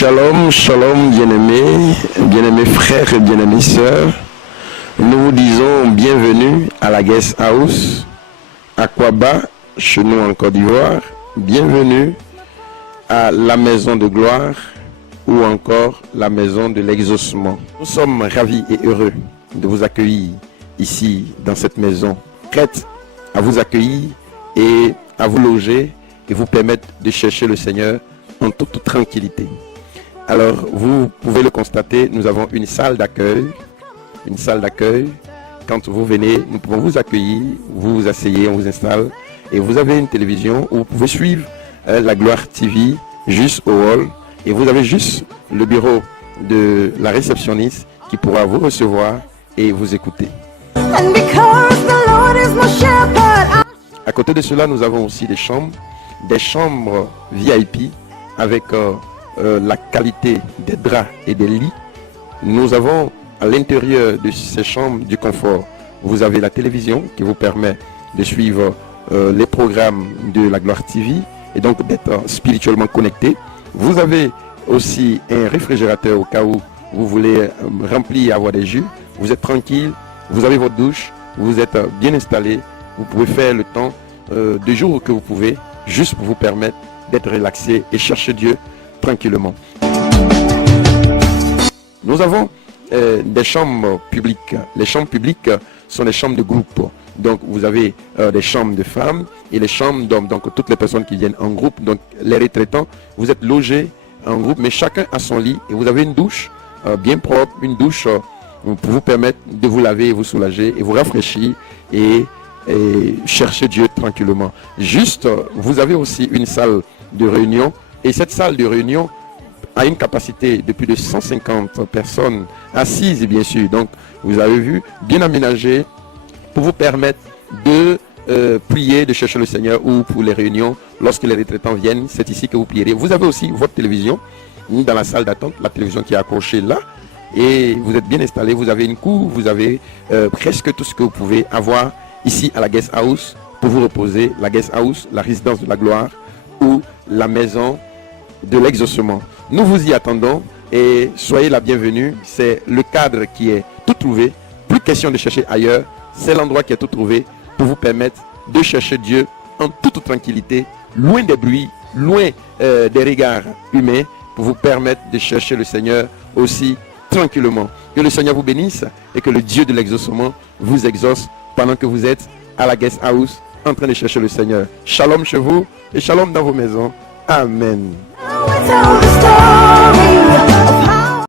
Shalom, shalom, bien-aimés frères et bien-aimées sœurs. Nous vous disons bienvenue à la Guest House, à Kwaba, chez nous en Côte d'Ivoire. Bienvenue à la Maison de Gloire ou encore la Maison de l'Exaucement. Nous sommes ravis et heureux de vous accueillir ici dans cette maison, prête à vous accueillir et à vous loger et vous permettre de chercher le Seigneur en toute tranquillité. Alors, vous pouvez le constater, nous avons une salle d'accueil. Une salle d'accueil. Quand vous venez, nous pouvons vous accueillir, vous vous asseyez, on vous installe. Et vous avez une télévision où vous pouvez suivre la Gloire TV juste au hall. Et vous avez juste le bureau de la réceptionniste qui pourra vous recevoir et vous écouter. À côté de cela, nous avons aussi des chambres VIP avec la qualité des draps et des lits. Nous avons à l'intérieur de ces chambres du confort. Vous avez la télévision qui vous permet de suivre les programmes de la Gloire TV et donc d'être spirituellement connecté. Vous avez aussi un réfrigérateur au cas où vous voulez remplir, avoir des jus. Vous êtes tranquille, vous avez votre douche, vous êtes bien installé. Vous pouvez faire le temps de jour que vous pouvez, juste pour vous permettre d'être relaxé et chercher Dieu tranquillement. Nous avons des chambres publiques. Les chambres publiques sont des chambres de groupe. Donc vous avez des chambres de femmes et les chambres d'hommes. Donc toutes les personnes qui viennent en groupe. Donc les retraitants, vous êtes logés en groupe, mais chacun a son lit et vous avez une douche bien propre, une douche pour vous permettre de vous laver et vous soulager et vous rafraîchir et chercher Dieu tranquillement. Juste, vous avez aussi une salle de réunion et cette salle de réunion a une capacité de plus de 150 personnes assises bien sûr. Donc vous avez vu, bien aménagé pour vous permettre de prier, de chercher le Seigneur ou pour les réunions. Lorsque les retraitants viennent, c'est ici que vous prierez. Vous avez aussi votre télévision dans la salle d'attente, la télévision qui est accrochée là. Et vous êtes bien installé, vous avez une cour, vous avez presque tout ce que vous pouvez avoir ici à la Guest House pour vous reposer. La Guest House, la résidence de la gloire ou la maison de l'exaucement. Nous vous y attendons et soyez la bienvenue. C'est le cadre qui est tout trouvé. Plus question de chercher ailleurs. C'est l'endroit qui est tout trouvé pour vous permettre de chercher Dieu en toute tranquillité, loin des bruits, loin des regards humains, pour vous permettre de chercher le Seigneur aussi tranquillement. Que le Seigneur vous bénisse et que le Dieu de l'exaucement vous exauce pendant que vous êtes à la Guest House en train de chercher le Seigneur. Shalom chez vous et shalom dans vos maisons. Amen.